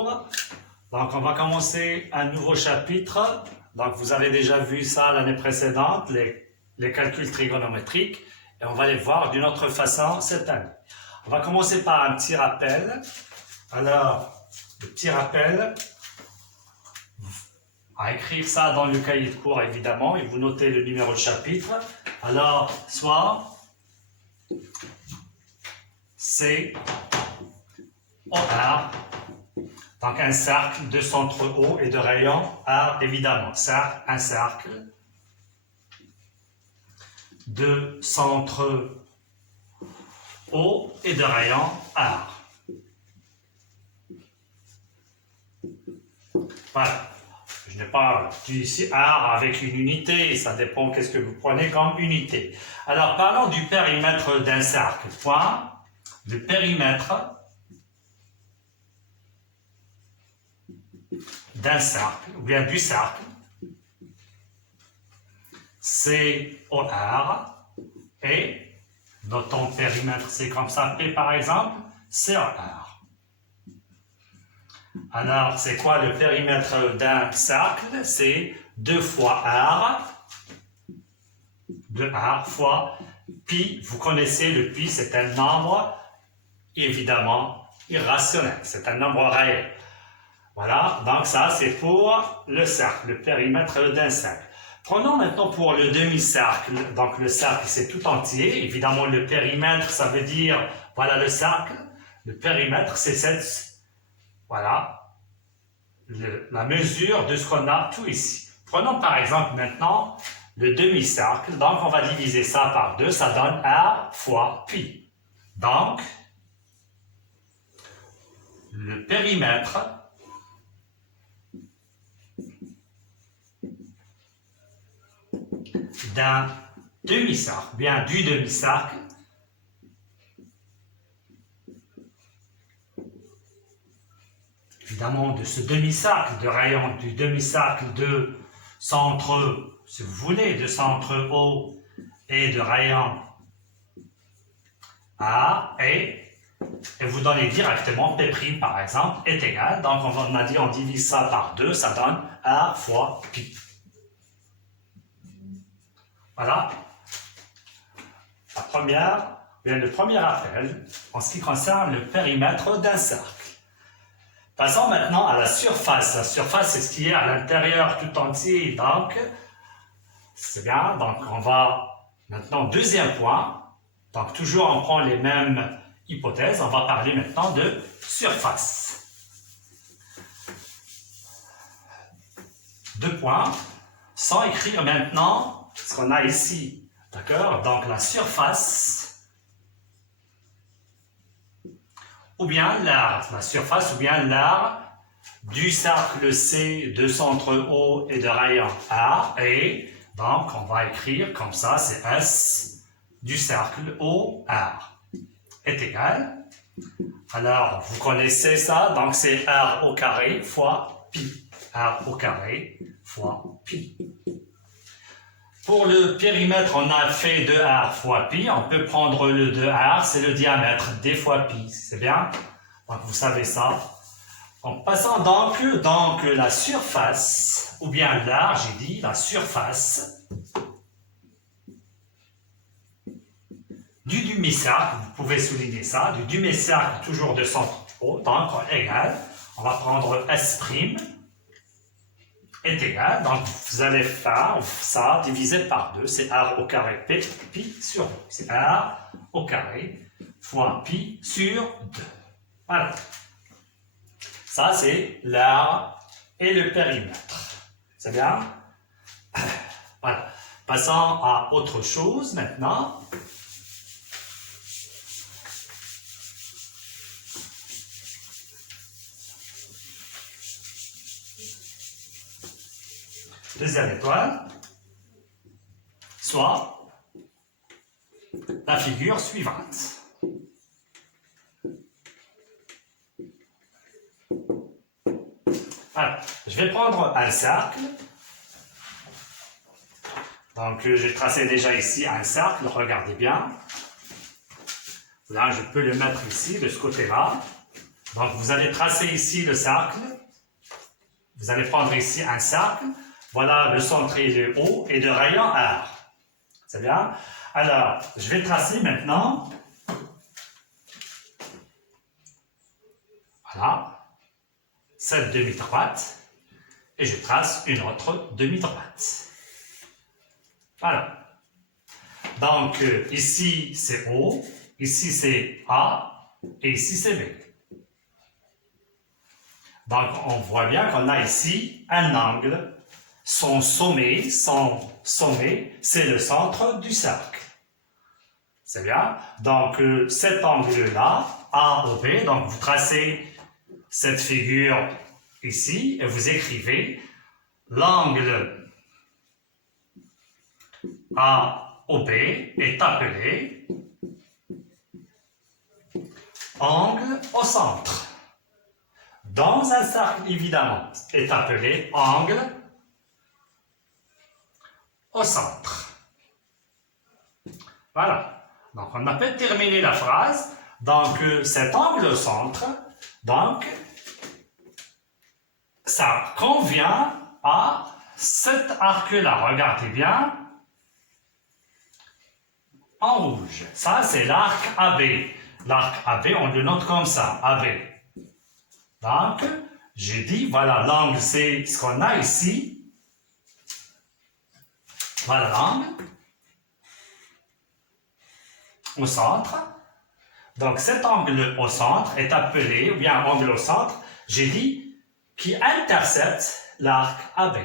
cours. Donc, on va commencer un nouveau chapitre. Donc, vous avez déjà vu ça l'année précédente, les calculs trigonométriques. Et on va les voir d'une autre façon cette année. On va commencer par un petit rappel. Alors, le petit rappel, à écrire ça dans le cahier de cours, évidemment, et vous notez le numéro de chapitre. Alors, soit C, OR, donc un cercle de centre O et de rayon R, évidemment. Un cercle de centre O et de rayon R. Voilà. Je n'ai pas dit ici R avec une unité, ça dépend qu'est-ce que vous prenez comme unité. Alors, parlons du périmètre d'un cercle. Point. Le périmètre d'un cercle, ou bien du cercle, COR, et notons périmètre, c'est comme ça, P par exemple, COR. Alors, c'est quoi le périmètre d'un cercle? C'est 2 fois R, 2R fois pi. Vous connaissez le pi, c'est un nombre évidemment irrationnel, c'est un nombre réel. Voilà, donc ça c'est pour le cercle, le périmètre d'un cercle. Prenons maintenant pour le demi-cercle. Donc le cercle c'est tout entier. Évidemment le périmètre ça veut dire, voilà le cercle. Le périmètre c'est cette, voilà, la mesure de ce qu'on a tout ici. Prenons par exemple maintenant le demi-cercle. Donc on va diviser ça par 2, ça donne R fois pi. Donc le périmètre d'un demi-cercle, bien du demi-cercle, évidemment de ce demi-cercle, de rayon du demi-cercle de centre, si vous voulez, de centre O et de rayon A, et vous donnez directement P' par exemple est égal, donc on a dit on divise ça par 2, ça donne R fois pi. Voilà. Le premier rappel en ce qui concerne le périmètre d'un cercle. Passons maintenant à la surface. La surface, c'est ce qui est à l'intérieur tout entier. Donc, c'est bien. Donc, on va maintenant, deuxième point. Donc, toujours on prend les mêmes hypothèses. On va parler maintenant de surface. 2 points. Sans écrire maintenant ce qu'on a ici, d'accord? Donc la surface, ou bien l'art, la surface ou bien l'art du cercle C de centre O et de rayon A, et donc on va écrire comme ça, c'est S du cercle OR est égal. Alors vous connaissez ça, donc c'est R au carré fois pi, R au carré fois pi. Pour le périmètre, on a fait 2R fois pi. On peut prendre le 2R, c'est le diamètre d fois pi. C'est bien? Donc, vous savez ça. En passant donc la surface, ou bien l'art, j'ai dit, la surface du demi-cercle, vous pouvez souligner ça, du demi-cercle toujours de centre O, donc égal, on va prendre S' est égal, donc vous allez faire ça divisé par 2, c'est R au carré pi sur 2. C'est R au carré fois pi sur 2. Voilà. Ça, c'est l'art et le périmètre. C'est bien? Voilà. Passons à autre chose maintenant. Deuxième étoile, soit la figure suivante. Alors, je vais prendre un cercle. Donc, j'ai tracé déjà ici un cercle, regardez bien. Là, je peux le mettre ici, de ce côté-là. Donc, vous allez tracer ici le cercle. Vous allez prendre ici un cercle. Voilà, le centre est de O et de rayon R. C'est bien? Alors, je vais tracer maintenant. Voilà. Cette demi-droite. Et je trace une autre demi-droite. Voilà. Donc, ici, c'est O. Ici, c'est A. Et ici, c'est B. Donc, on voit bien qu'on a ici un angle. Son sommet, c'est le centre du cercle. C'est bien. Donc, cet angle-là, AOB, donc vous tracez cette figure ici et vous écrivez l'angle AOB est appelé angle au centre. Dans un cercle, évidemment, est appelé angle au centre. Voilà. Donc, on a peut terminer la phrase. Donc, cet angle au centre, donc, ça convient à cet arc-là. Regardez bien. En rouge. Ça, c'est l'arc AB. L'arc AB, on le note comme ça, AB. Donc, j'ai dit, voilà, l'angle, c'est ce qu'on a ici. Voilà l'angle. Au centre. Donc, cet angle au centre est appelé, ou bien angle au centre, j'ai dit, qui intercepte l'arc AB.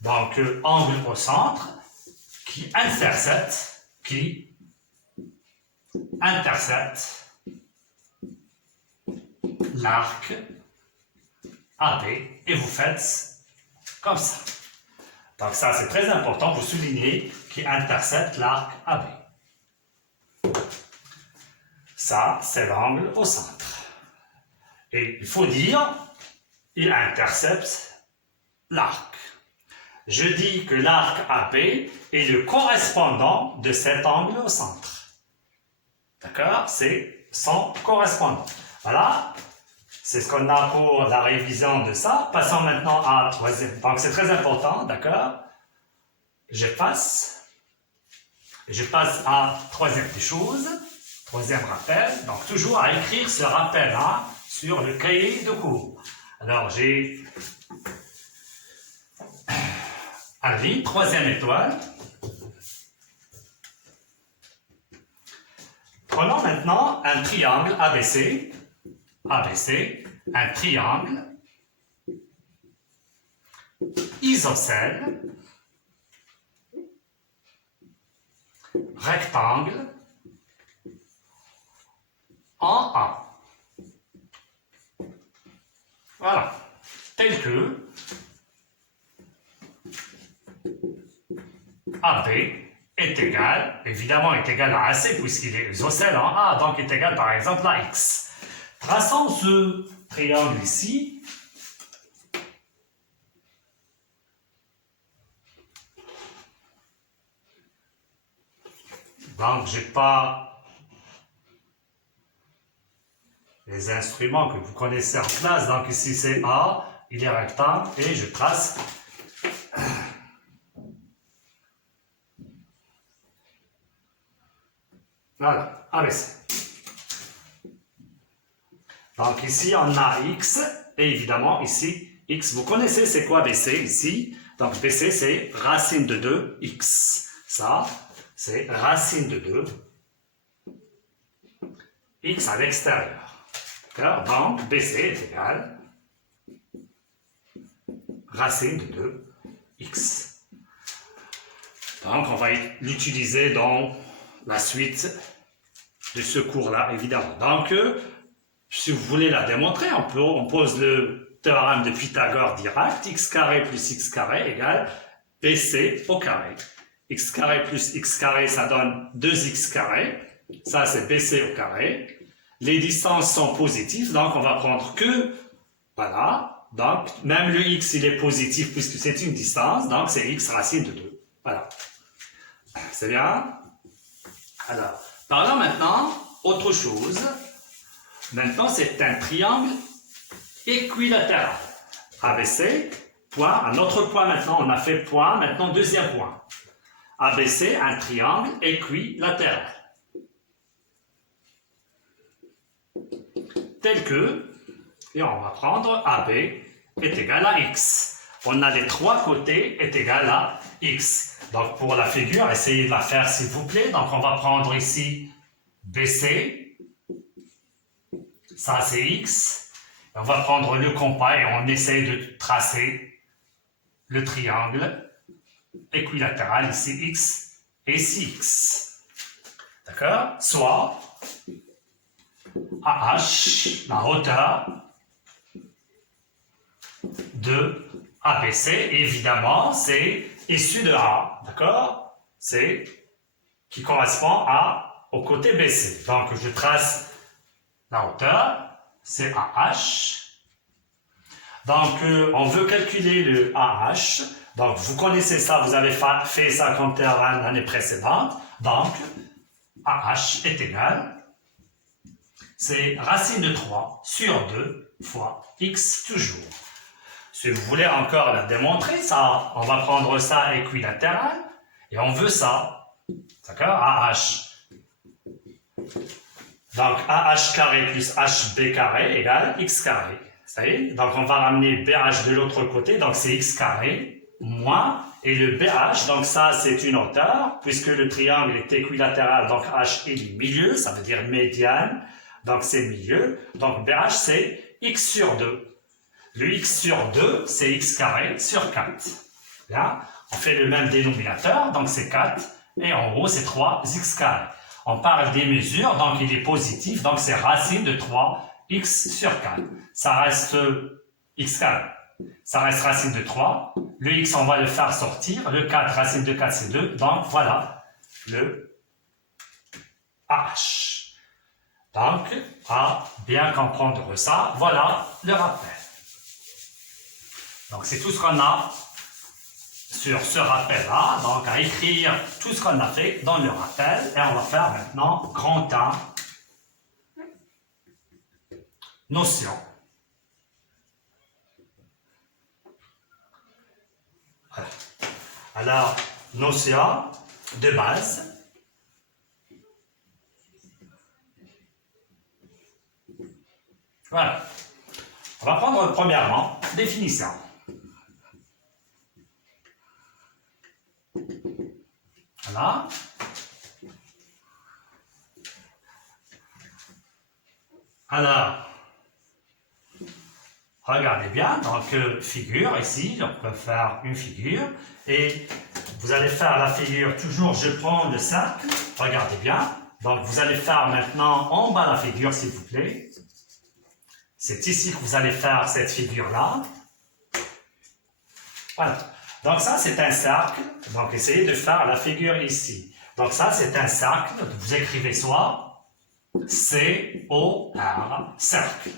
Donc, angle au centre qui intercepte l'arc AB et vous faites comme ça. Donc ça c'est très important, vous soulignez qui intercepte l'arc AB. Ça c'est l'angle au centre. Et il faut dire, il intercepte l'arc. Je dis que l'arc AB est le correspondant de cet angle au centre. D'accord? C'est son correspondant. Voilà. C'est ce qu'on a pour la révision de ça. Passons maintenant à troisième. Donc, c'est très important, d'accord? Je passe à troisième chose, troisième rappel. Donc, toujours à écrire ce rappel-là sur le cahier de cours. Alors, j'ai un ligne, troisième étoile. Prenons maintenant un triangle ABC. Un triangle isocèle, rectangle en A. Voilà, tel que AB est égal, évidemment est égal à AC puisqu'il est isocèle en A, donc est égal par exemple à X. Traçons ce triangle ici. Donc, je n'ai pas les instruments que vous connaissez en classe. Donc, ici, c'est A, il est rectangle, et je trace. Voilà, ABC. Donc ici, on a X, et évidemment, ici, X. Vous connaissez c'est quoi BC ici? Donc BC, c'est racine de 2, X. Ça, c'est racine de 2, X à l'extérieur. Donc BC est égal racine de 2, X. Donc on va l'utiliser dans la suite de ce cours-là, évidemment. Donc, si vous voulez la démontrer, on pose le théorème de Pythagore direct, x carré plus x carré égale bc au carré. X carré plus x carré, ça donne 2x carré. Ça, c'est bc au carré. Les distances sont positives, donc on va prendre que, voilà, donc même le x, il est positif puisque c'est une distance, donc c'est x racine de 2. Voilà. C'est bien? Alors, parlons maintenant autre chose. Maintenant, c'est un triangle équilatéral. ABC, point, un autre point maintenant, on a fait point, maintenant deuxième point. ABC, un triangle équilatéral. Tel que, et on va prendre AB est égal à X. On a les trois côtés est égal à X. Donc pour la figure, essayez de la faire s'il vous plaît. Donc on va prendre ici BC, ça c'est X. On va prendre le compas et on essaye de tracer le triangle équilatéral, ici X et ici X. D'accord? Soit AH, la hauteur de ABC, évidemment, c'est issu de A, d'accord? C'est qui correspond au côté BC. Donc, je trace la hauteur, c'est AH. Donc, on veut calculer le AH. Donc, vous connaissez ça, vous avez fait ça comme terrain l'année précédente. Donc, AH est égal, c'est racine de 3 sur 2 fois X toujours. Si vous voulez encore la démontrer, ça, on va prendre ça équilatéral et on veut ça. D'accord? AH. Donc, AH carré plus HB carré égale X carré. Ça y est? Donc, on va ramener BH de l'autre côté, donc c'est X carré moins, et le BH, donc ça c'est une hauteur, puisque le triangle est équilatéral, donc H est le milieu, ça veut dire médiane, donc c'est milieu, donc BH c'est X sur 2. Le X sur 2, c'est X carré sur 4. Bien, on fait le même dénominateur, donc c'est 4, et en haut c'est 3X carré. On parle des mesures, donc il est positif, donc c'est racine de 3X sur 4. Ça reste X carré. Ça reste racine de 3. Le X, on va le faire sortir. Le 4, racine de 4, c'est 2. Donc voilà le AH. Donc, à bien comprendre ça, voilà le rappel. Donc c'est tout ce qu'on a sur ce rappel-là. Donc à écrire tout ce qu'on a fait dans le rappel. Et on va faire maintenant grand A, notion. Voilà. Alors, notion de base. Voilà. On va prendre premièrement définition. Voilà. Alors, regardez bien, donc figure ici, on peut faire une figure et vous allez faire la figure, toujours je prends le cercle, regardez bien, donc vous allez faire maintenant en bas la figure s'il vous plaît. C'est ici que vous allez faire cette figure-là. Voilà. Donc ça, c'est un cercle. Donc essayez de faire la figure ici. Donc ça, c'est un cercle. Vous écrivez soit C-O-R, cercle.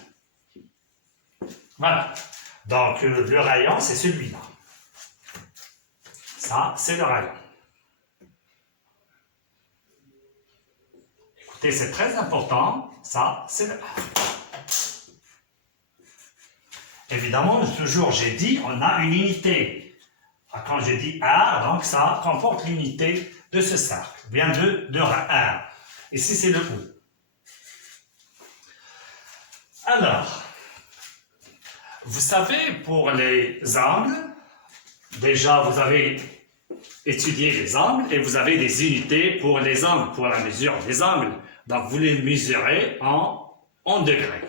Voilà. Donc le rayon, c'est celui-là. Ça, c'est le rayon. Écoutez, c'est très important. Ça, c'est le R. Évidemment, toujours j'ai dit, on a une unité. Quand je dis R, donc ça comporte l'unité de ce cercle. Bien de R. Ici, c'est le O. Alors, vous savez, pour les angles, déjà vous avez étudié les angles et vous avez des unités pour les angles, pour la mesure des angles. Donc, vous les mesurez en degrés.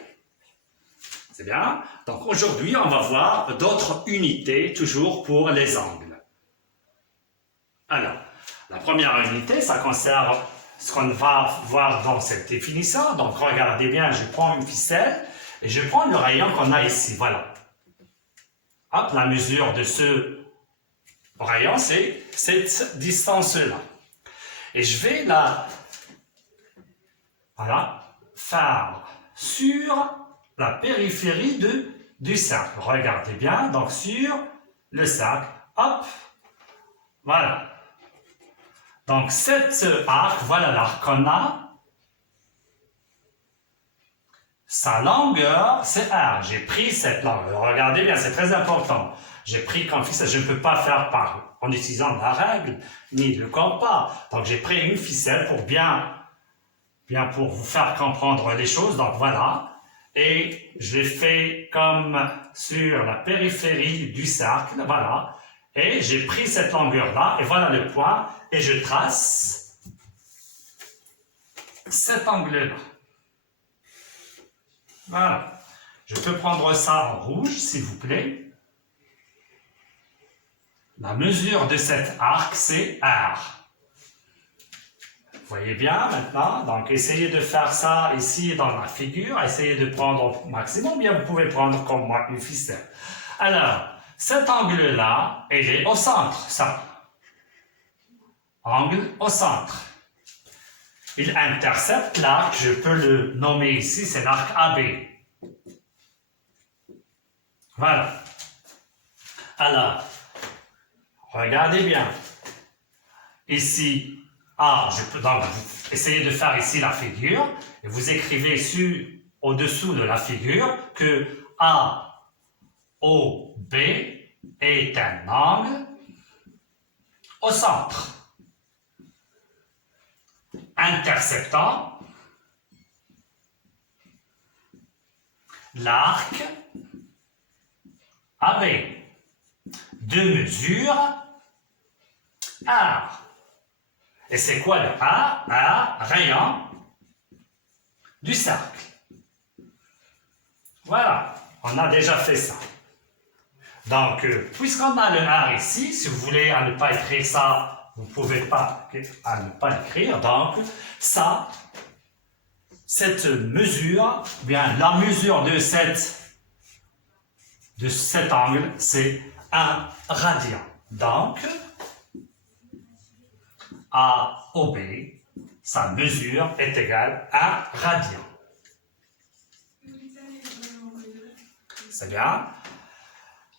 C'est bien. Donc aujourd'hui, on va voir d'autres unités, toujours pour les angles. Alors, la première unité, ça concerne ce qu'on va voir dans cette définition. Donc regardez bien, je prends une ficelle et je prends le rayon qu'on a ici. Voilà. Hop, la mesure de ce rayon, c'est cette distance-là. Et je vais la faire sur la périphérie du cercle. Regardez bien, donc sur le cercle, hop, voilà. Donc cet arc, voilà l'arc qu'on a Sa longueur, c'est R. J'ai pris cette longueur. Regardez bien, c'est très important. J'ai pris comme ficelle. Je ne peux pas faire en utilisant la règle, ni le compas. Donc, j'ai pris une ficelle pour bien pour vous faire comprendre les choses. Donc, voilà. Et je l'ai fait comme sur la périphérie du cercle. Voilà. Et j'ai pris cette longueur-là. Et voilà le point. Et je trace cet angle-là. Voilà. Je peux prendre ça en rouge, s'il vous plaît. La mesure de cet arc, c'est R. Vous voyez bien maintenant? Donc, essayez de faire ça ici dans la figure. Essayez de prendre au maximum. Bien, vous pouvez prendre comme moi une ficelle. Alors, cet angle-là, il est au centre, ça. Angle au centre. Il intercepte l'arc, je peux le nommer ici, c'est l'arc AB. Voilà. Alors, regardez bien. Ici, A, je peux donc essayer de faire ici la figure, et vous écrivez au-dessous de la figure que AOB est un angle au centre, interceptant l'arc AB de mesure R. Et c'est quoi le A? R, rayon du cercle. Voilà, on a déjà fait ça. Donc, puisqu'on a le R ici, si vous voulez à ne pas écrire ça, vous ne pouvez pas à ne pas écrire. Donc, ça, cette mesure, bien la mesure de cet angle, c'est 1 radian. Donc, AOB, sa mesure est égale à 1 radian. C'est bien.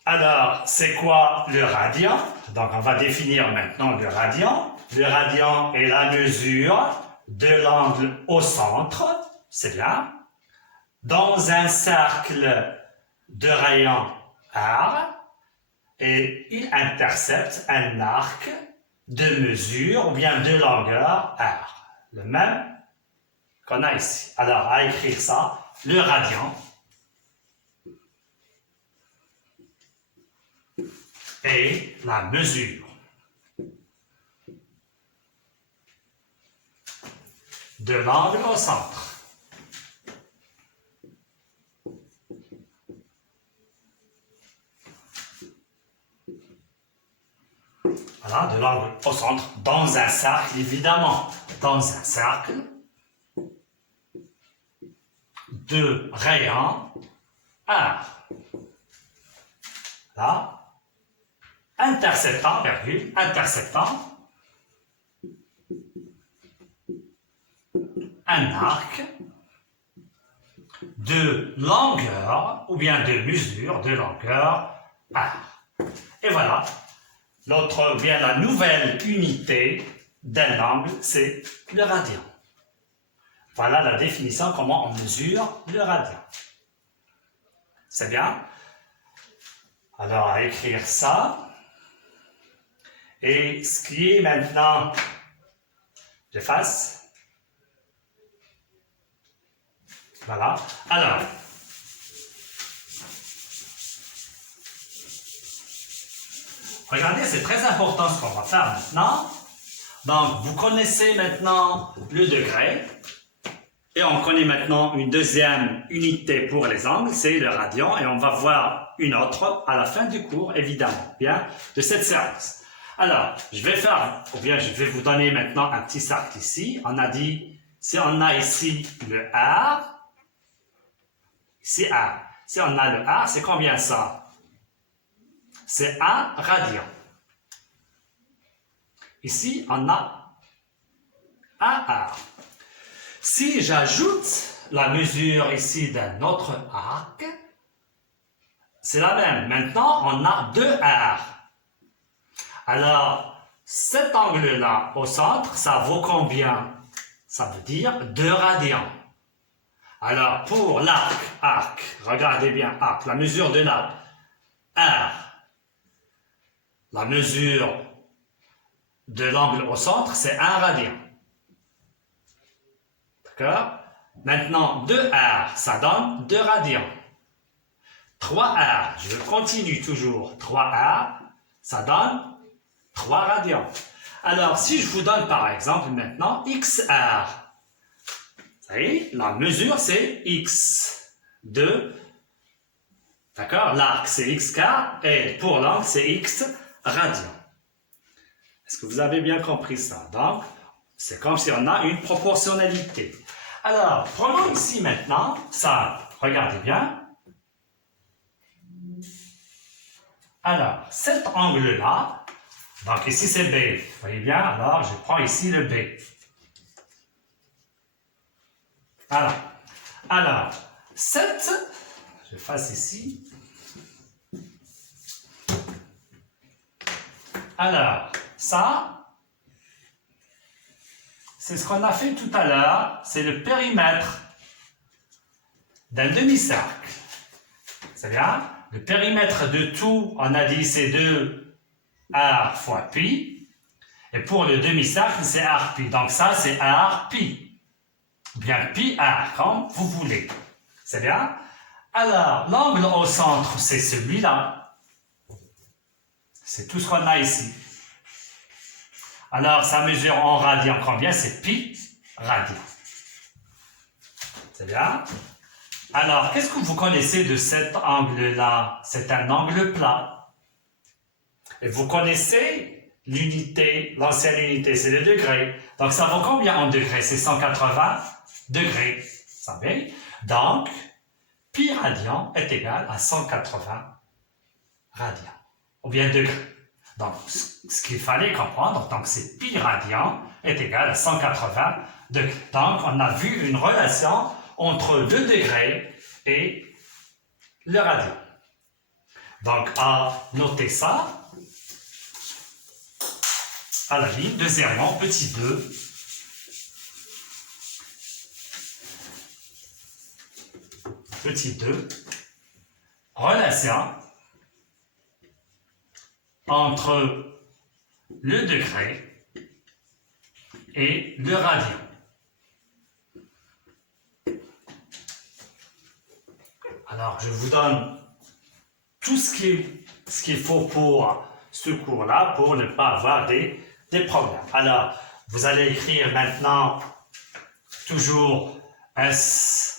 Alors, c'est quoi le radian? Donc, on va définir maintenant le radian. Le radian est la mesure de l'angle au centre, c'est bien, dans un cercle de rayon R, et il intercepte un arc de mesure ou bien de longueur R, le même qu'on a ici. Alors, à écrire ça, le radian et la mesure de l'angle au centre. Voilà, de l'angle au centre, dans un cercle, évidemment. Dans un cercle de rayon R. Là. Interceptant, virgule, interceptant un arc de longueur ou bien de mesure de longueur R. Et voilà, l'autre, bien la nouvelle unité d'un angle, c'est le radian. Voilà la définition, comment on mesure le radian. C'est bien? Alors, à écrire ça. Et ce qui est maintenant, j'efface. Voilà. Alors, regardez, c'est très important ce qu'on va faire maintenant. Donc, vous connaissez maintenant le degré. Et on connaît maintenant une deuxième unité pour les angles, c'est le radian. Et on va voir une autre à la fin du cours, évidemment, bien, de cette séance. Alors, je vais vous donner maintenant un petit cercle ici. On a dit, si on a ici le R, ici R. Si on a le R, c'est combien ça? C'est 1 radian. Ici, on a 1 R. Si j'ajoute la mesure ici d'un autre arc, c'est la même. Maintenant, on a 2 R. Alors, cet angle-là au centre, ça vaut combien? Ça veut dire 2 radians. Alors, pour l'arc, regardez bien, arc, la mesure de l'arc, R, la mesure de l'angle au centre, c'est 1 radian. D'accord? Maintenant, 2R, ça donne 2 radians. 3R, je continue toujours, 3R, ça donne 3 radians. Alors, si je vous donne par exemple maintenant XR, vous voyez, la mesure c'est X de, d'accord, l'arc c'est XK et pour l'angle c'est X radian. Est-ce que vous avez bien compris ça? Donc, c'est comme si on a une proportionnalité. Alors, prenons ici maintenant ça, regardez bien. Alors, cet angle-là, donc ici c'est B, vous voyez bien, alors je prends ici le B. Voilà. Alors, je fasse ici. Alors, ça, c'est ce qu'on a fait tout à l'heure, c'est le périmètre d'un demi-cercle. C'est bien? Le périmètre de tout, on a dit c'est 2R fois pi. Et pour le demi-cercle, c'est R pi. Donc ça, c'est R pi. Bien pi R, comme vous voulez. C'est bien? Alors, l'angle au centre, c'est celui-là. C'est tout ce qu'on a ici. Alors, ça mesure en radian combien? C'est pi radian. C'est bien? Alors, qu'est-ce que vous connaissez de cet angle-là? C'est un angle plat. Et vous connaissez l'unité, l'ancienne unité, c'est le degré. Donc, ça vaut combien en degrés? C'est 180 degrés. Vous savez? Donc, pi radian est égal à 180 radians. Ou bien degrés. Donc, ce qu'il fallait comprendre, donc c'est pi radian est égal à 180 degrés. Donc, on a vu une relation entre le degré et le radian. Donc, à noter ça, à la ligne, deuxièmement, petit 2. Petit 2, relation entre le degré et le radian. Alors, je vous donne tout ce qu'il faut pour ce cours-là, pour ne pas avoir des problèmes. Alors, vous allez écrire maintenant toujours SCOR,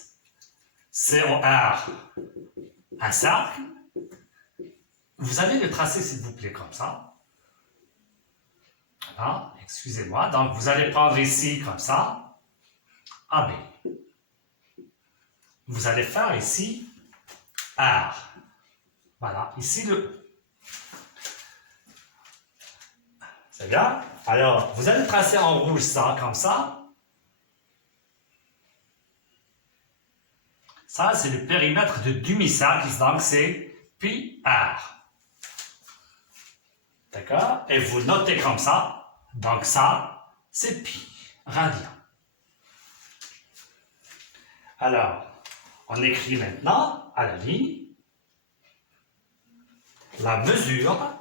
un cercle. Vous allez le tracer, s'il vous plaît, comme ça. Voilà, excusez-moi. Donc, vous allez prendre ici, comme ça, AB. Vous allez faire ici R. Voilà, ici le... C'est bien? Alors, vous allez tracer en rouge ça, comme ça. Ça, c'est le périmètre de demi-cercle, donc c'est pi R. D'accord? Et vous notez comme ça. Donc ça, c'est pi radian. Alors, on écrit maintenant à la ligne la mesure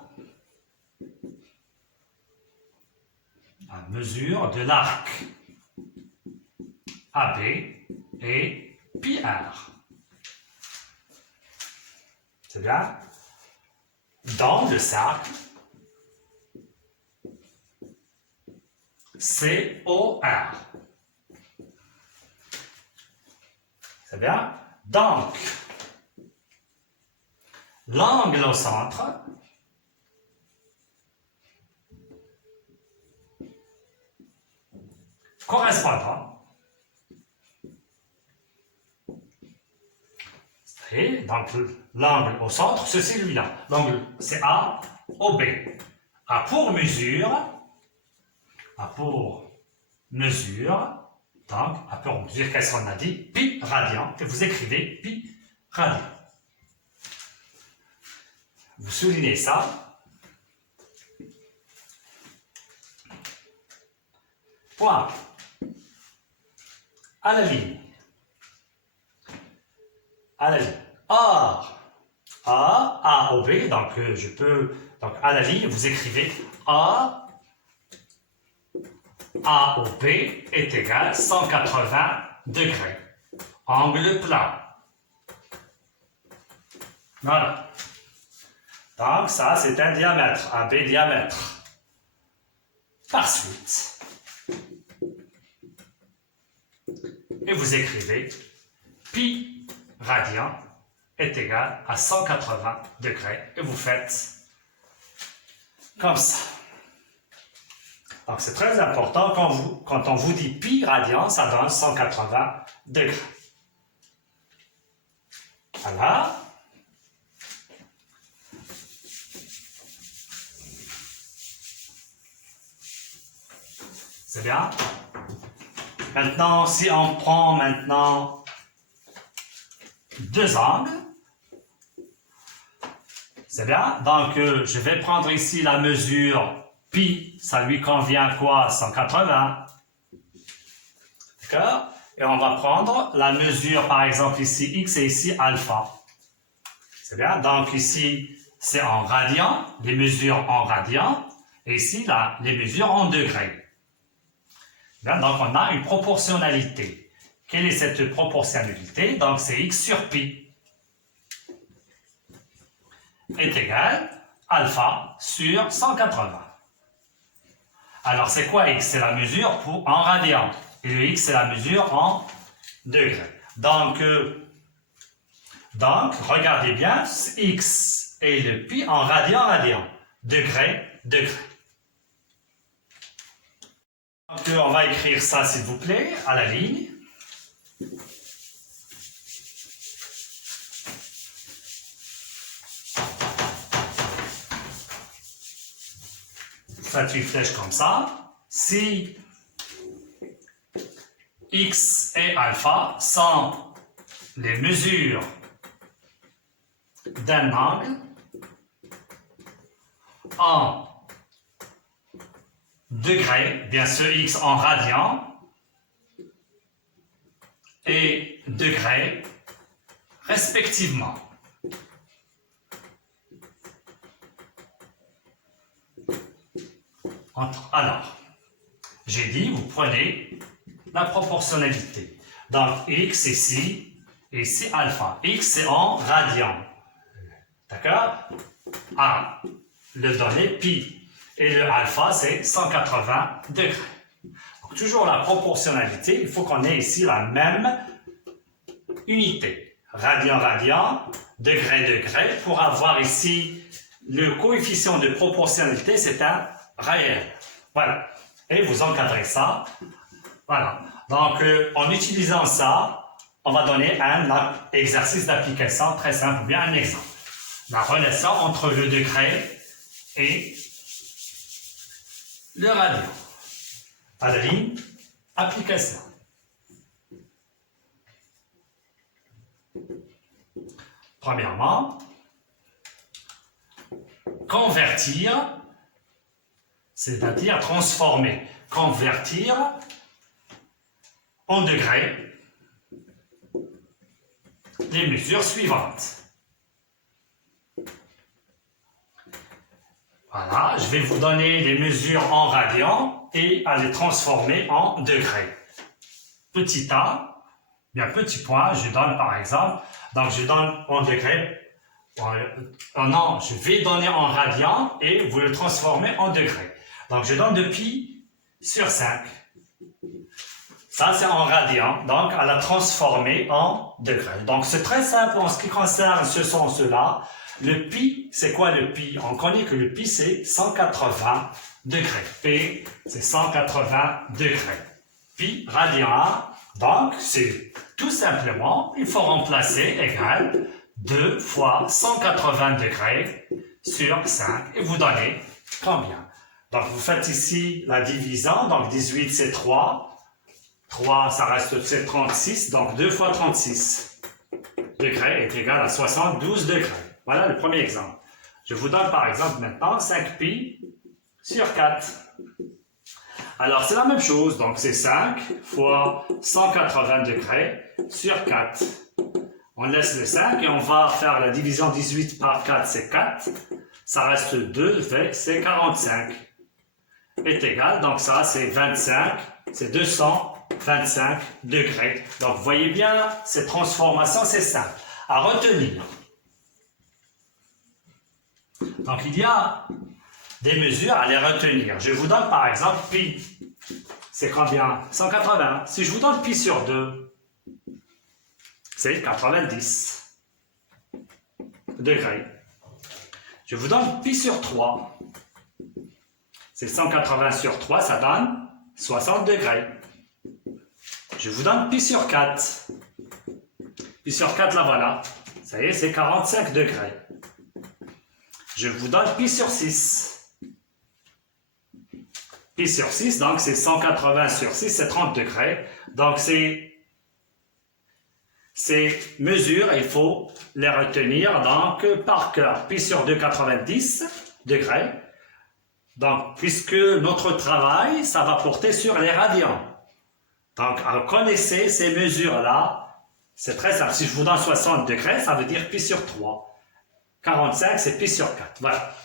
de l'arc AB est pi R. C'est bien? Dans le cercle COR. C'est bien? Donc, l'angle au centre correspondant, et donc l'angle au centre, c'est celui-là. L'angle, c'est AOB. A pour mesure, qu'est-ce qu'on a dit? Pi radian, que vous écrivez pi radian. Vous soulignez ça. Point. À la ligne. à la ligne. Or, A au B, donc donc à la ligne, vous écrivez A au B est égal à 180 degrés. Angle plat. Voilà. Donc ça, c'est un diamètre, AB diamètre. Par suite. Et vous écrivez pi radian est égal à 180 degrés. Et vous faites comme ça. Donc c'est très important quand on vous dit pi radian, ça donne 180 degrés. Voilà. C'est bien. Maintenant, si on prend maintenant deux angles, c'est bien. Donc, je vais prendre ici la mesure pi, ça lui convient quoi? 180. D'accord? Et on va prendre la mesure, par exemple, ici x et ici alpha. C'est bien. Donc, ici, c'est en radians, les mesures en radians, et ici, là, les mesures en degrés. Bien, donc, on a une proportionnalité. Quelle est cette proportionnalité? Donc, c'est x sur pi est égal à alpha sur 180. Alors, c'est quoi x? C'est la mesure en radians. Et le x, c'est la mesure en degrés. Donc, regardez bien, x et le pi en radian. Degré, degré. Donc, on va écrire ça, s'il vous plaît, à la ligne. Faites une flèche comme ça. Si x et alpha sont les mesures d'un angle en degrés, bien sûr x en radians, et degrés respectivement. Alors, j'ai dit, vous prenez la proportionnalité. Donc, x ici, et ici alpha. X, c'est en radians. D'accord? A, le donné pi. Et le alpha, c'est 180 degrés. Donc, toujours la proportionnalité, il faut qu'on ait ici la même unité. Radian, degré, pour avoir ici le coefficient de proportionnalité, c'est un réel. Voilà. Et vous encadrez ça. Voilà. Donc, en utilisant ça, on va donner un exercice d'application très simple, ou bien un exemple. La relation entre le degré et le radian. À la ligne, application. Premièrement, convertir, c'est-à-dire transformer. Convertir en degrés les mesures suivantes. Voilà, je vais vous donner les mesures en radians et à les transformer en degrés. Petit a, bien petit point, je donne par exemple, donc je donne en degrés, non, je vais donner en radians et vous le transformez en degrés. Donc je donne de pi sur 5. Ça c'est en radians, donc à la transformer en degrés. Donc c'est très simple en ce qui concerne ce sens-là. Le pi, c'est quoi le pi? On connaît que le pi, c'est 180 degrés. P, c'est 180 degrés. Pi radian, donc c'est tout simplement, il faut remplacer égal 2 fois 180 degrés sur 5 et vous donnez combien? Donc vous faites ici la division, donc 18 c'est 3. 3, ça reste c'est 36, donc 2 fois 36 degrés est égal à 72 degrés. Voilà le premier exemple. Je vous donne par exemple maintenant 5pi sur 4. Alors c'est la même chose, donc c'est 5 fois 180 degrés sur 4. On laisse les 5 et on va faire la division 18 par 4, c'est 4. Ça reste 2, c'est 45. Est égal, donc ça c'est 25, c'est 225 degrés. Donc vous voyez bien, cette transformation c'est simple à retenir. Donc il y a des mesures à les retenir. Je vous donne par exemple pi. C'est combien? 180. Si je vous donne pi sur 2, c'est 90 degrés. Je vous donne pi sur 3. C'est 180 sur 3, ça donne 60 degrés. Je vous donne pi sur 4. Pi sur 4, là voilà. Ça y est, c'est 45 degrés. Je vous donne pi sur 6. Pi sur 6, donc c'est 180 sur 6, c'est 30 degrés. Donc ces mesures, il faut les retenir donc par cœur. Pi sur 2, 90 degrés. Donc, puisque notre travail, ça va porter sur les radians. Donc, connaissez ces mesures-là. C'est très simple. Si je vous donne 60 degrés, ça veut dire pi sur 3. 45, c'est pi sur 4. Voilà.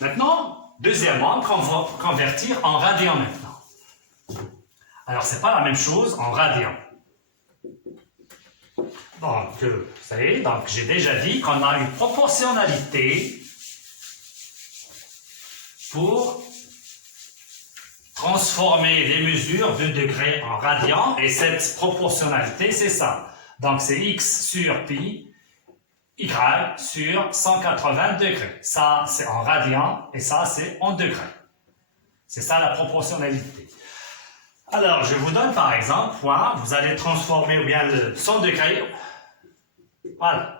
Maintenant, deuxièmement, on va convertir en radians maintenant. Alors, c'est pas la même chose en radians. Donc, vous savez, donc j'ai déjà dit qu'on a une proportionnalité pour transformer les mesures de degrés en radians, et cette proportionnalité, c'est ça. Donc, c'est x sur pi, y sur 180 degrés. Ça, c'est en radians, et ça, c'est en degrés. C'est ça la proportionnalité. Alors, je vous donne par exemple, vous allez transformer ou bien le 100 degrés. Voilà.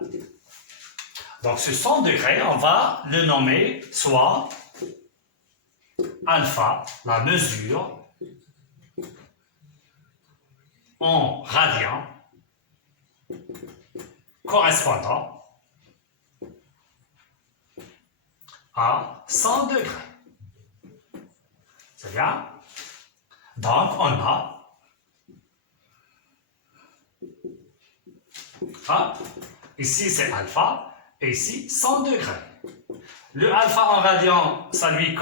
Donc, ce 100 degrés, on va le nommer soit alpha, la mesure, en radians correspondant à 100 degrés. C'est bien? Donc, on a ici c'est alpha et ici 100 degrés. Le alpha en radian, ça lui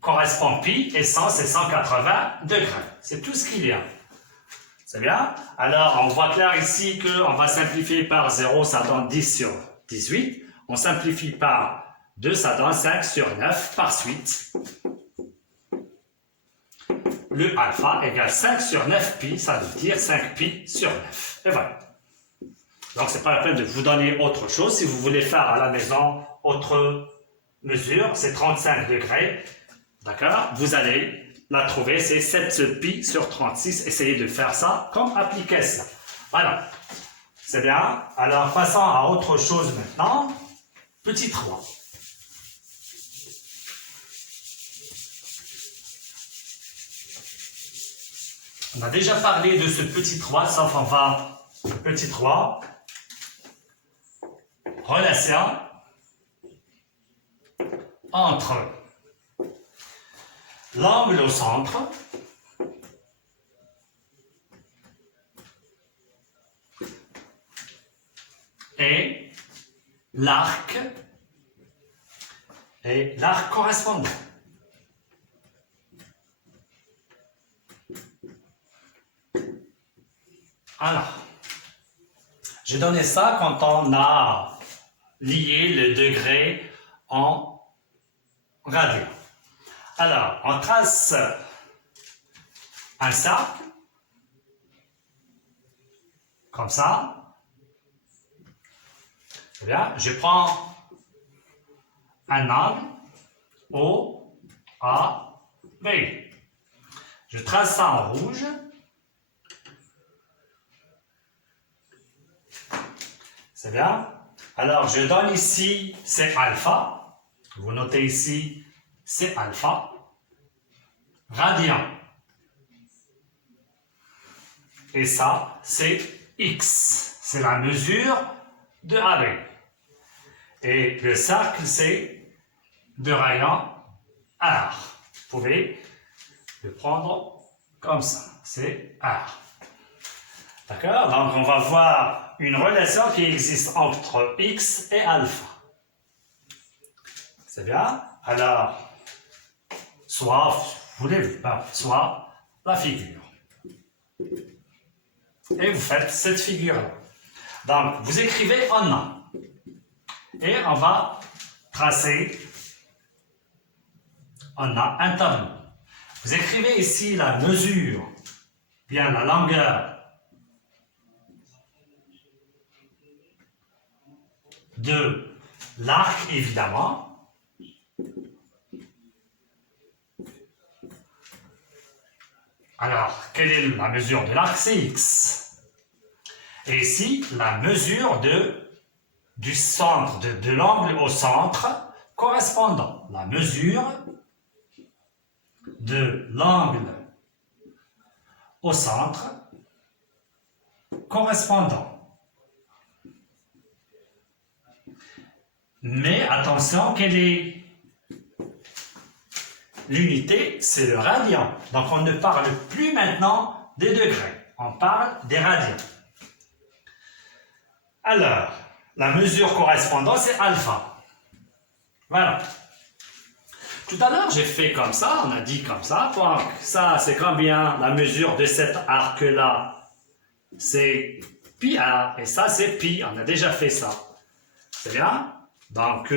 correspond pi, et 100 c'est 180 degrés. C'est tout ce qu'il y a. C'est bien? Alors, on voit clair ici qu'on va simplifier par 0, ça donne 10 sur 18. On simplifie par 2, ça donne 5 sur 9 par suite. Le alpha égale 5 sur 9 pi, ça veut dire 5 pi sur 9. Et voilà. Donc, ce n'est pas la peine de vous donner autre chose. Si vous voulez faire à la maison autre mesure, c'est 35 degrés. D'accord? Vous allez la trouver, c'est 7 pi sur 36. Essayez de faire ça comme appliquer ça. Voilà. C'est bien. Alors, passons à autre chose maintenant. Petit 3. On a déjà parlé de ce petit 3, sauf on va petit 3. Relation entre l'angle au centre et l'arc correspondant. Alors, j'ai donné ça quand on a lié le degré en radian. Alors, on trace un cercle, comme ça. Eh bien, je prends un angle O, A, B. Je trace ça en rouge. C'est bien? Alors, je donne ici, c'est alpha. Vous notez ici, c'est alpha. Radian. Et ça, c'est x. C'est la mesure de AB. Et le cercle, c'est de rayon R. Vous pouvez le prendre comme ça. C'est R. D'accord? Donc, on va voir une relation qui existe entre x et alpha. C'est bien? Alors, soit, vous voulez pas, soit la figure. Et vous faites cette figure-là. Donc, vous écrivez en A. Et on va tracer en A un tableau. Vous écrivez ici la mesure, bien la longueur de l'arc, évidemment. Alors, quelle est la mesure de l'arc? C'est x. Et ici, la mesure du centre, de l'angle au centre correspondant. La mesure de l'angle au centre correspondant. Mais attention, quelle est l'unité? C'est le radian. Donc on ne parle plus maintenant des degrés, on parle des radians. Alors, la mesure correspondante, c'est alpha. Voilà. Tout à l'heure, j'ai fait comme ça, on a dit comme ça. Donc, ça, c'est combien? La mesure de cet arc-là, c'est pi r. Et ça, c'est pi. On a déjà fait ça. C'est bien? Donc,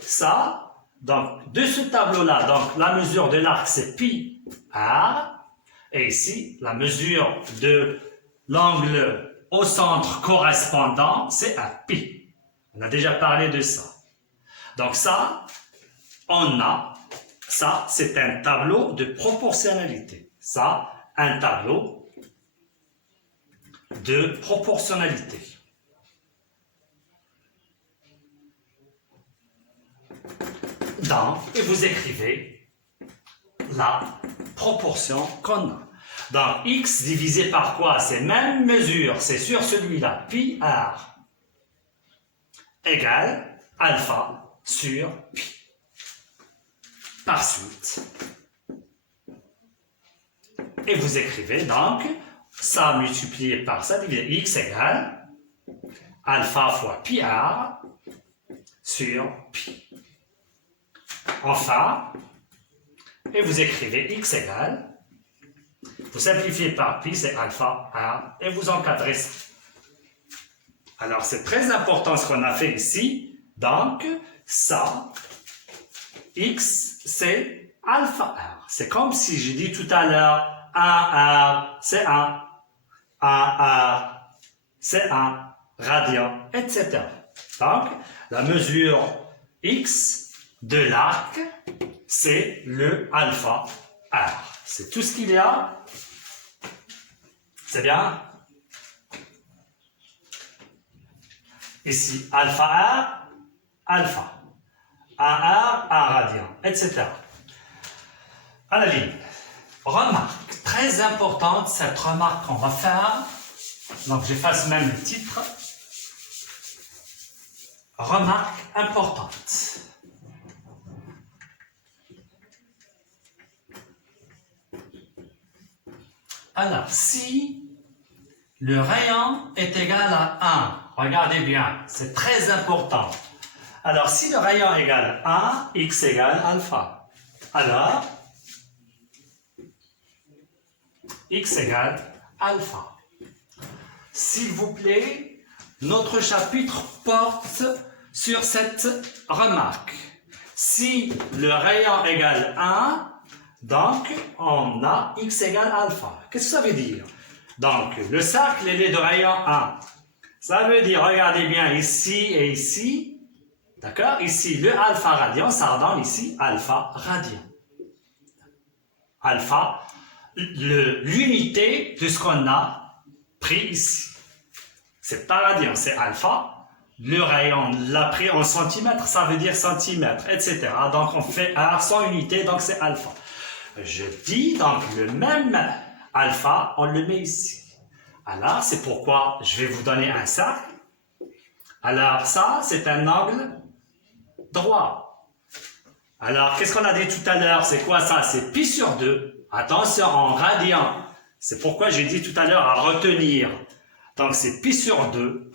ça, donc, de ce tableau-là, donc, la mesure de l'arc, c'est pi r. Et ici, la mesure de l'angle au centre correspondant, c'est un pi. On a déjà parlé de ça. Donc ça, on a, ça c'est un tableau de proportionnalité. Ça, un tableau de proportionnalité. Et vous écrivez la proportion qu'on a. Donc, x divisé par quoi? C'est même mesure, c'est sur celui-là, pi r égale alpha sur pi. Par suite. Et vous écrivez donc, ça multiplié par ça, divisé x égale alpha fois pi r sur pi. Enfin, et vous écrivez x égale, vous simplifiez par pi, c'est alpha r, et vous encadrez ça. Alors, c'est très important ce qu'on a fait ici. Donc, ça, x, c'est alpha r. C'est comme si j'ai dit tout à l'heure, 1 r, c'est 1 r, c'est 1 radian, etc. Donc, la mesure x de l'arc, c'est le alpha r. C'est tout ce qu'il y a. C'est bien? Ici, alpha r, alpha. 1 r, 1 radian, etc. À la ligne. Remarque, très importante, cette remarque qu'on va faire. Donc, j'efface même le titre. Remarque importante. Alors, si le rayon est égal à 1, regardez bien, c'est très important. Alors, si le rayon est égal à 1, x égale alpha. Alors, x égale alpha. S'il vous plaît, notre chapitre porte sur cette remarque. Si le rayon égale 1, donc on a x égale alpha. Qu'est-ce que ça veut dire? Donc, le cercle est de rayon 1. Ça veut dire, regardez bien, ici et ici, d'accord? Ici, le alpha radian, ça donne ici alpha radian. Alpha, l'unité de ce qu'on a pris ici. C'est pas radian, c'est alpha. Le rayon l'a pris en centimètres, ça veut dire centimètre, etc. Donc, on fait R sans unité, donc c'est alpha. Je dis, donc, le même alpha, on le met ici. Alors, c'est pourquoi je vais vous donner un cercle. Alors, ça, c'est un angle droit. Alors, qu'est-ce qu'on a dit tout à l'heure? C'est quoi ça? C'est pi sur 2. Attention, en radian. C'est pourquoi j'ai dit tout à l'heure à retenir. Donc, c'est pi sur 2.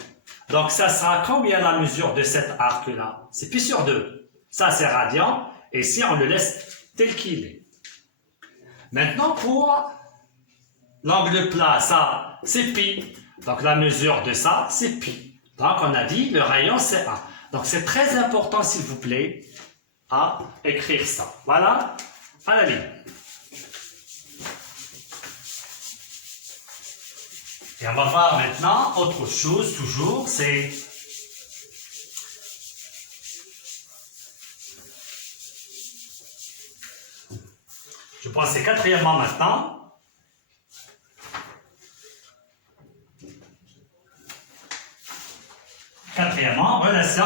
Donc, ça sera combien la mesure de cet arc-là? C'est pi sur 2. Ça, c'est radian. Et ici, on le laisse tel qu'il est. Maintenant, pour l'angle plat, ça, c'est pi. Donc, la mesure de ça, c'est pi. Donc, on a dit, le rayon, c'est 1. Donc, c'est très important, s'il vous plaît, à écrire ça. Voilà, à la ligne. Et on va voir maintenant autre chose, toujours, c'est je pense que c'est quatrièmement maintenant. Quatrièmement, relation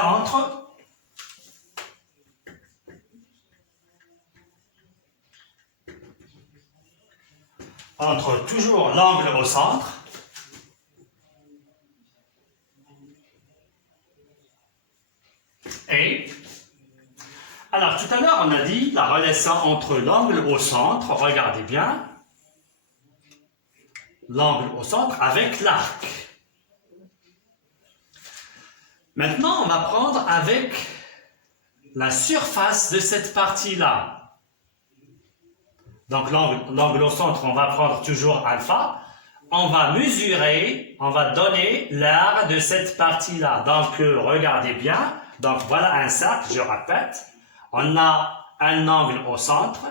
entre toujours l'angle au centre et, alors tout à l'heure on a dit la relation entre l'angle au centre, regardez bien, l'angle au centre avec l'arc. Maintenant on va prendre avec la surface de cette partie-là. Donc l'angle au centre, on va prendre toujours alpha. On va mesurer, on va donner l'aire de cette partie-là. Donc regardez bien. Donc voilà un cercle, je répète. On a un angle au centre.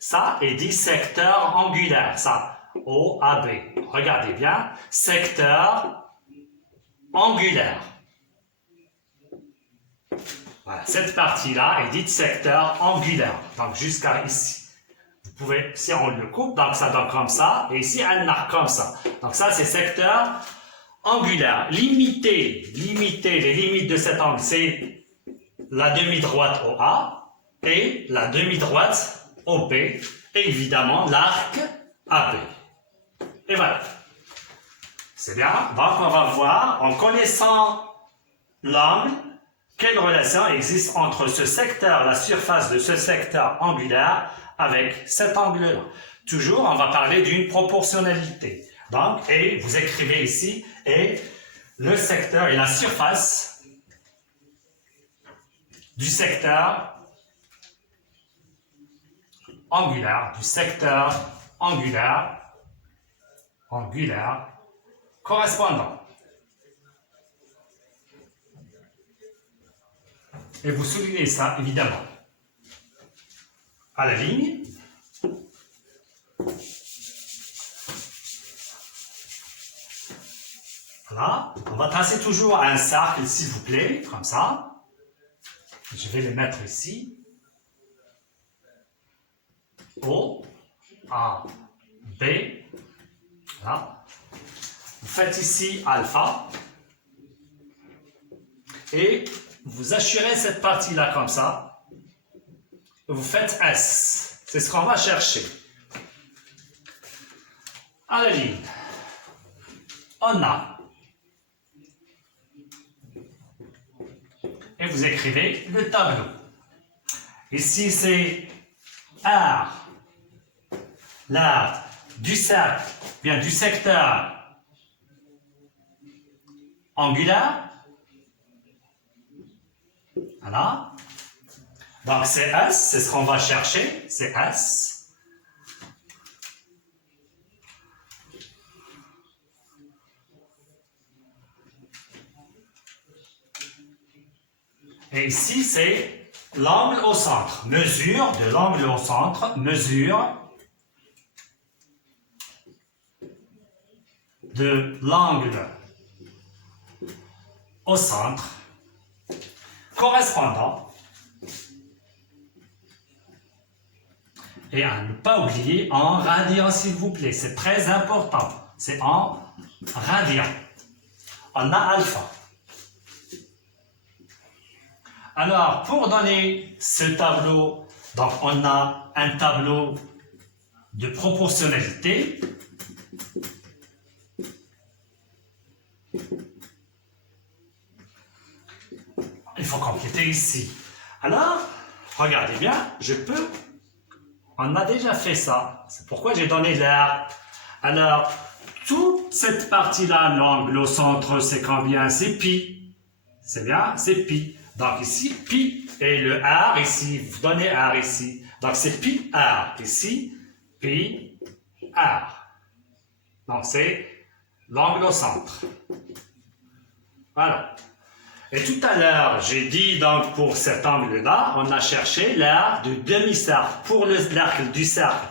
Ça est dit secteur angulaire. Ça, OAB. Regardez bien. Secteur angulaire. Voilà, cette partie-là est dite secteur angulaire. Donc jusqu'à ici. Vous pouvez, si on le coupe, donc ça donne comme ça, et ici un arc comme ça. Donc ça c'est secteur angulaire. Limiter les limites de cet angle, c'est la demi-droite au A et la demi-droite au B, et évidemment l'arc AB. Et voilà. C'est bien. Donc on va voir, en connaissant l'angle, quelle relation existe entre ce secteur, la surface de ce secteur angulaire, avec cet angle-là. Toujours, on va parler d'une proportionnalité. Donc, et vous écrivez ici, et le secteur et la surface du secteur angulaire, correspondant. Et vous soulignez ça, évidemment. À la ligne. Voilà. On va tracer toujours un cercle, s'il vous plaît, comme ça. Je vais le mettre ici. O, A, B. Voilà. Vous faites ici alpha. Et vous assurez cette partie-là comme ça. Vous faites S. C'est ce qu'on va chercher. À la ligne, on a. Et vous écrivez le tableau. Ici, c'est R. L'aire du cercle, bien du secteur angulaire. Voilà. Donc c'est S, c'est ce qu'on va chercher, c'est S. Et ici c'est l'angle au centre. Mesure de l'angle au centre, mesure de l'angle au centre correspondant. Et à ne pas oublier en radian, s'il vous plaît. C'est très important. C'est en radian. On a alpha. Alors, pour donner ce tableau, donc on a un tableau de proportionnalité. Il faut compléter ici. Alors, regardez bien, je peux... On a déjà fait ça. C'est pourquoi j'ai donné l'air. Alors, tout toute cette partie-là, l'angle au centre, c'est combien? C'est pi. C'est bien? C'est pi. Donc ici, pi. Et le r ici, vous donnez r ici. Donc c'est pi r. Ici, pi r. Donc c'est l'angle au centre. Voilà. Et tout à l'heure, j'ai dit donc pour cet angle-là, on a cherché l'arc du demi-cercle. Pour l'arc du cercle,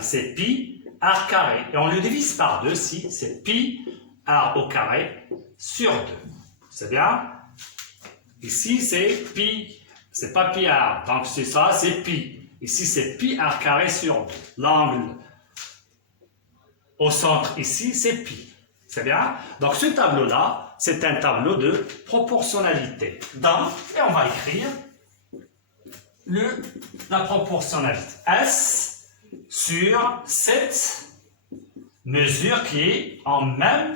c'est pi r carré. Et on le divise par 2 si c'est pi r au carré sur 2. C'est bien? Ici, c'est pi, c'est pas pi r. Donc c'est ça, c'est pi. Ici, c'est pi r carré sur 2. L'angle au centre ici, c'est pi. C'est bien? Donc ce tableau-là, c'est un tableau de proportionnalité. Et on va écrire la proportionnalité. S sur cette mesure qui est en même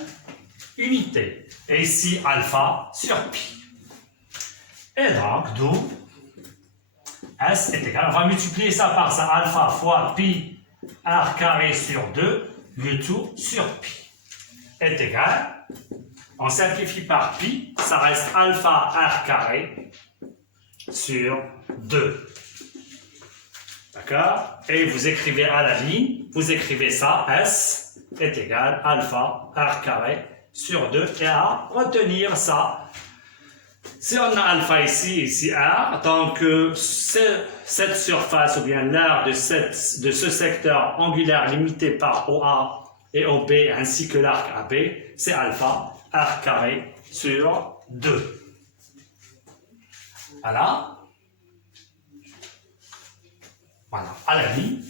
unité. Et ici, alpha sur pi. Et donc, d'où S est égal. On va multiplier ça par ça. Alpha fois pi r carré sur 2, le tout sur pi. Est égal. On simplifie par pi, ça reste alpha r carré sur 2. D'accord? Et vous écrivez à la ligne, vous écrivez ça, S est égal alpha r carré sur 2. Et à retenir ça, si on a alpha ici, ici r, donc cette surface ou bien l'aire de ce secteur angulaire limité par OA et OB ainsi que l'arc AB, c'est alpha r carré sur 2. Voilà. Voilà, à la ligne.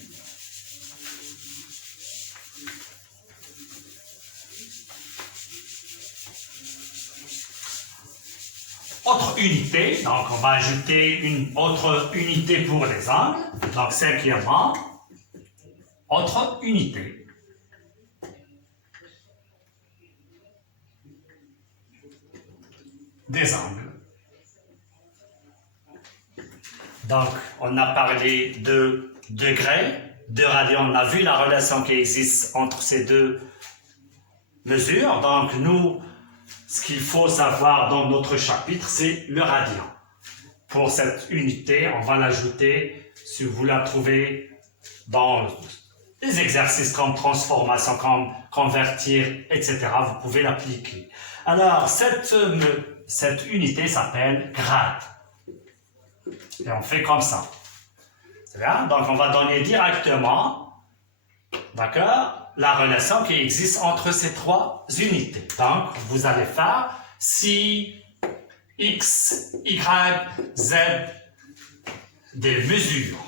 Autre unité, donc on va ajouter une autre unité pour les angles. Donc cinquièmement, autre unité. Des angles. Donc, on a parlé de degrés, de radians. On a vu la relation qui existe entre ces deux mesures. Donc, nous, ce qu'il faut savoir dans notre chapitre, c'est le radian. Pour cette unité, on va l'ajouter, si vous la trouvez dans les exercices comme transformation, comme convertir, etc., vous pouvez l'appliquer. Alors, cette unité s'appelle grade. Et on fait comme ça. C'est bien? Donc, on va donner directement, d'accord, la relation qui existe entre ces trois unités. Donc, vous allez faire si X, Y, Z, des mesures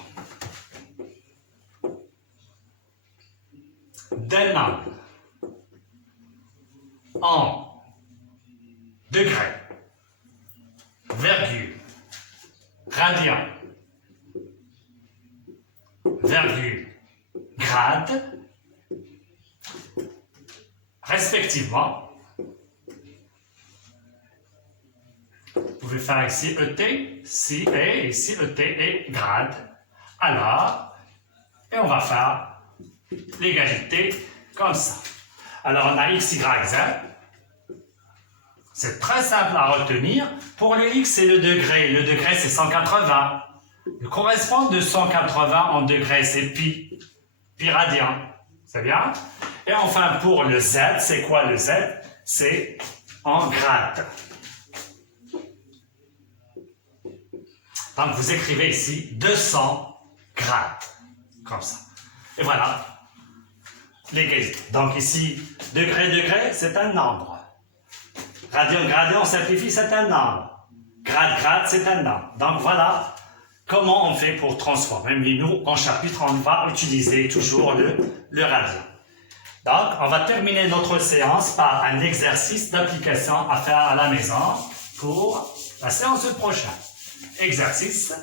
d'un angle en degrés, virgule, radian, virgule, grade, respectivement. Vous pouvez faire ici ET, ici et ici ET et grade. Alors, et on va faire l'égalité comme ça. Alors, on a X, Y, Z. C'est très simple à retenir. Pour le X, c'est le degré. Le degré, c'est 180. Le correspondant de 180 en degrés, c'est pi. Pi radian. C'est bien? Et enfin, pour le Z, c'est quoi le Z? C'est en grade. Donc, vous écrivez ici 200 grades. Comme ça. Et voilà. L'égalité. Donc, ici, degré, degré, c'est un nombre. Radian, gradient, on simplifie, c'est un nombre. Grade, grade, c'est un nombre. Donc voilà comment on fait pour transformer. Mais nous, en chapitre, on va utiliser toujours le radian. Donc, on va terminer notre séance par un exercice d'application à faire à la maison pour la séance prochaine. Exercice.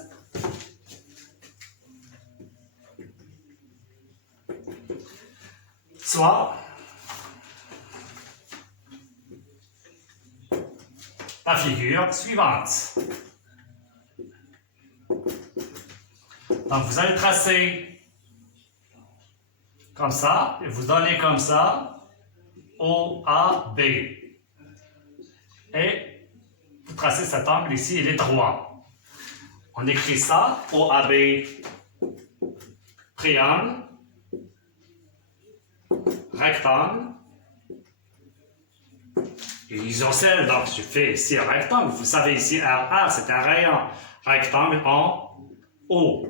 Soit la figure suivante. Donc, vous allez tracer comme ça, et vous donnez comme ça, OAB. Et vous tracez cet angle ici, il est droit. On écrit ça, OAB, triangle, rectangle, et isocèle, donc je fais ici un rectangle. Vous savez ici, R, c'est un rayon rectangle en O.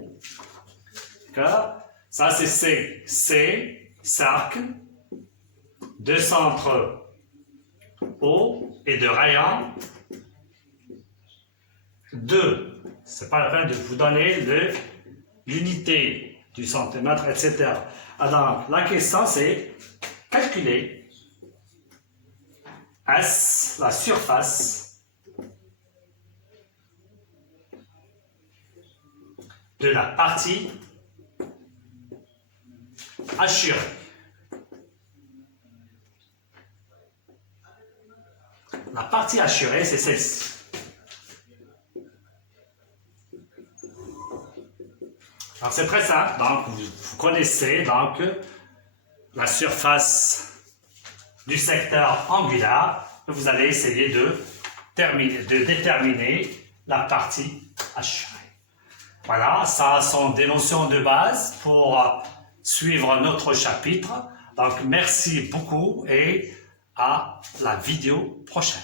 D'accord? Ça c'est C. C, cercle, de centre O et de rayon 2. C'est pas la peine de vous donner l'unité du centimètre, etc. Alors, la question c'est calculer S, la surface de la partie assurée. La partie assurée, c'est celle-ci. Alors c'est très simple, donc vous connaissez donc la surface du secteur angulaire, vous allez essayer de déterminer la partie assurée. Voilà, ça sont des notions de base pour suivre notre chapitre. Donc merci beaucoup et à la vidéo prochaine.